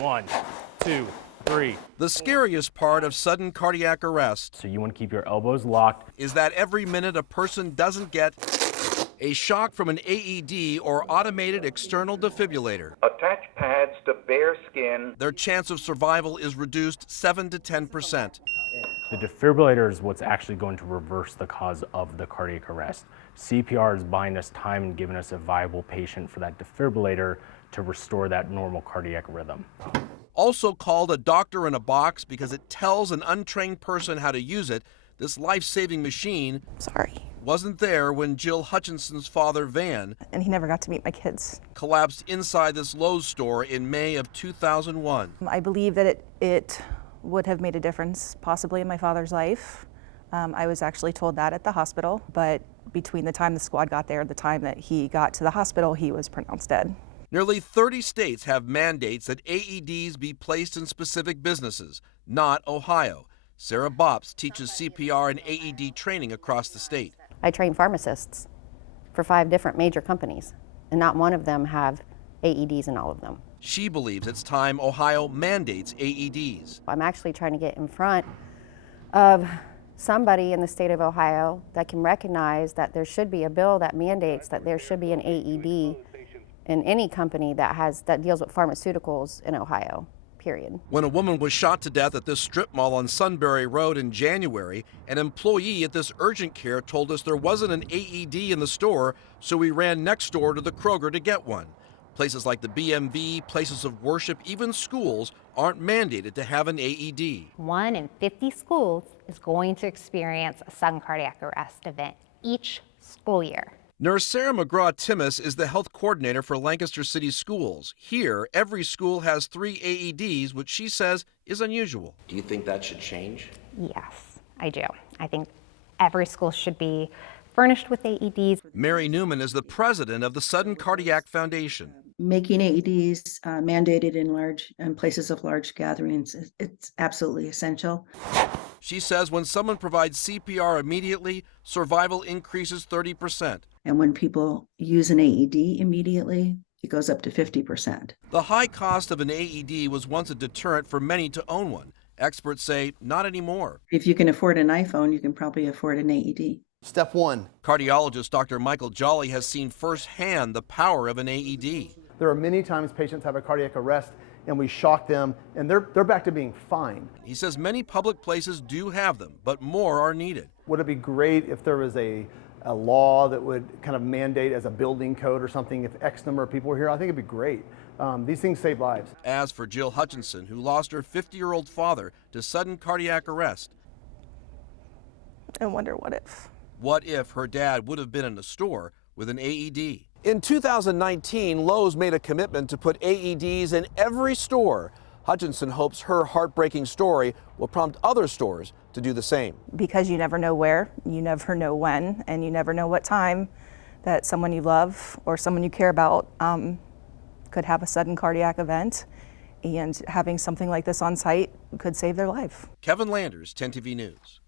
1, 2, 3. The scariest part of sudden cardiac arrest So you want to keep your elbows locked. is that every minute a person doesn't get a shock from an AED or automated external defibrillator. Attach pads to bare skin. Their chance of survival is reduced 7 to 10%. The defibrillator is what's actually going to reverse the cause of the cardiac arrest. CPR is buying us time and giving us a viable patient for that defibrillator to restore that normal cardiac rhythm. Also called a doctor in a box because it tells an untrained person how to use it, this life-saving machine wasn't there when Jill Hutchinson's father, Van, and he never got to meet my kids. collapsed inside this Lowe's store in May of 2001. I believe that it would have made a difference possibly in my father's life. I was actually told that at the hospital, but between the time the squad got there and the time that he got to the hospital, he was pronounced dead. Nearly 30 states have mandates that AEDs be placed in specific businesses, not Ohio. Sarah Bops teaches CPR and AED training across the state. I train pharmacists for 5 different major companies, and not one of them have AEDs in all of them. She believes it's time Ohio mandates AEDs. I'm actually trying to get in front of somebody in the state of Ohio that can recognize that there should be a bill that mandates that there should be an AED in any company that deals with pharmaceuticals in Ohio, period. When a woman was shot to death at this strip mall on Sunbury Road in January, an employee at this urgent care told us there wasn't an AED in the store, so we ran next door to the Kroger to get one. Places like the BMV, places of worship, even schools aren't mandated to have an AED. 1 in 50 schools is going to experience a sudden cardiac arrest event each school year. Nurse Sarah McGraw-Timmis is the health coordinator for Lancaster City Schools. Here, every school has 3 AEDs, which she says is unusual. Do you think that should change? Yes, I do. I think every school should be furnished with AEDs. Mary Newman is the president of the Sudden Cardiac Foundation. Making AEDs mandated in places of large gatherings, it's absolutely essential. She says when someone provides CPR immediately, survival increases 30%. And when people use an AED immediately, it goes up to 50%. The high cost of an AED was once a deterrent for many to own one. Experts say not anymore. If you can afford an iPhone, you can probably afford an AED. Step 1. Cardiologist Dr. Michael Jolly has seen firsthand the power of an AED. There are many times patients have a cardiac arrest and we shock them and they're back to being fine. He says many public places do have them, but more are needed. Would it be great if there was a law that would kind of mandate as a building code or something if X number of people were here? I think it'd be great. These things save lives. As for Jill Hutchinson, who lost her 50-year-old father to sudden cardiac arrest, I wonder what if. What if her dad would have been in a store with an AED? In 2019, Lowe's made a commitment to put AEDs in every store. Hutchinson hopes her heartbreaking story will prompt other stores to do the same. Because you never know where, you never know when, and you never know what time that someone you love or someone you care about could have a sudden cardiac event, and having something like this on site could save their life. Kevin Landers, 10 TV News.